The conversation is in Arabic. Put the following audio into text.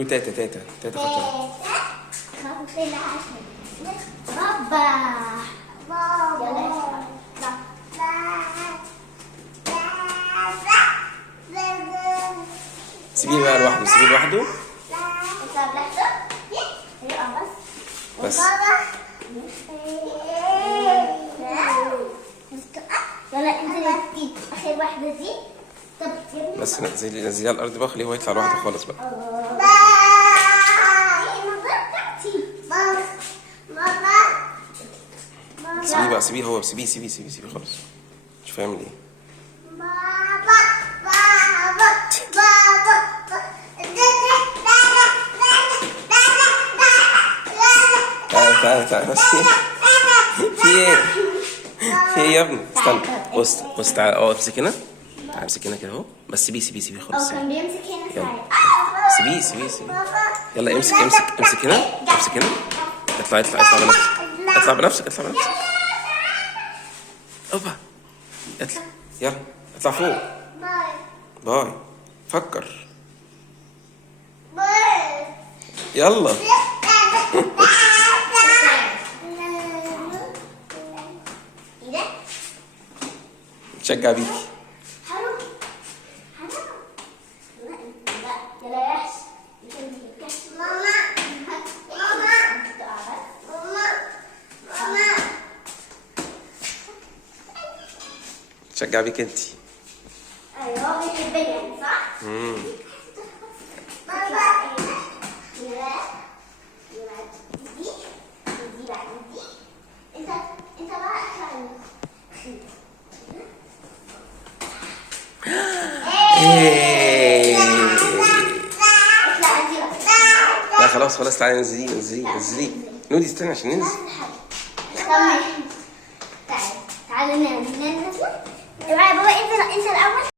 قولوا تاتا تاتا تاتا خطوة. بابا بابا سيبيه بقى لوحده، سيبيه لوحده بس. يلا انت دي اخر واحدة دي. طب بس نزليه على الارض بقى، خليه هو يطلع لوحده خالص بقى. سيبيه بقى، سيبيه هو، سيبيه سيبيه سيبيه سيبيه خالص. مش فاهم ليه. تعالى تعالى تعالى بس. في ايه؟ في ايه يا ابني؟ استنى بص بص تعالى امسك هنا. تعالى امسك هنا كده اهو، بس سيبيه سيبيه سيبيه خالص. كان بيمسك هنا يلا سيبيه سيبيه سيبيه. يلا امسك امسك امسك هنا، امسك هنا. اطلع اطلع اطلع بنفسك، اطلع بنفسك اطلع بنفسك. اوبا اطلع يلا اطلع فوق. باي. فكر يلا. تشجع بيكي. تشجع بيك انت. ايوه بيحبني صح؟ لا خلاص خلاص تعالي ننزليه ننزليه ننزليه. نودي استنى عشان ننزل. تعالى ننزل. بابا انت الاول.